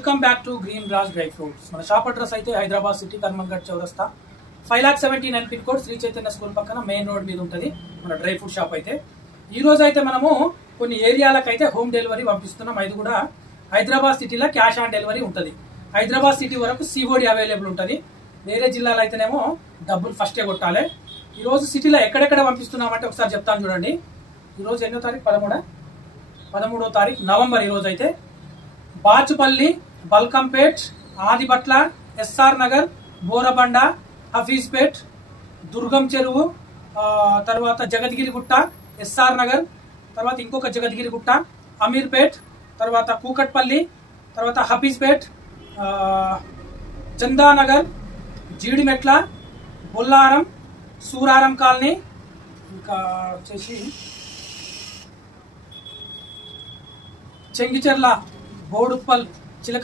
Welcome back to green grass dry fruits. మన shop address అయితే Hyderabad city Karmanghat చౌరస్తా 5,79,9 pin code Sri Chaitanya school పక్కన main road మీద ఉంటుంది మన డ్రై ఫ్రూట్ షాప్ అయితే. ఈ రోజు అయితే మనము కొన్ని ఏరియాలకైతే హోమ్ డెలివరీ పంపిస్తున్నాం. అది కూడా హైదరాబాద్ సిటీలో క్యాష్ ఆన్ డెలివరీ ఉంటుంది. హైదరాబాద్ సిటీ వరకు సిఓడి అవైలబుల్ ఉంటుంది. వేరే జిల్లాలో అయితేనేమో డబ్బులు ఫస్టే కొట్టాలి. ఈ రోజు సిటీలో ఎక్కడెక్కడ పంపిస్తున్నామంటే ఒకసారి చెప్తాను చూడండి. ఈరోజు ఎన్నో తారీఖు 13వ తారీఖు నవంబర్. ఈరోజు అయితే బాచుపల్లి, బల్కంపేట్, ఆదిబట్ల, ఎస్ఆర్ నగర్, బోరబండ, హఫీజ్పేట్, దుర్గం చెరువు, తర్వాత జగద్గిరిగుట్ట, ఎస్ఆర్ నగర్, తర్వాత ఇంకొక జగద్గిరిగుట్ట, అమీర్పేట్, తర్వాత కూకట్పల్లి, తర్వాత హఫీజ్పేట్, చందానగర్, జీడిమెట్ల, బొల్లారం, సూరారం కాలనీ, ఇంకా వచ్చేసి చెంగిచెర్ల, బోడుప్పల్, చిలక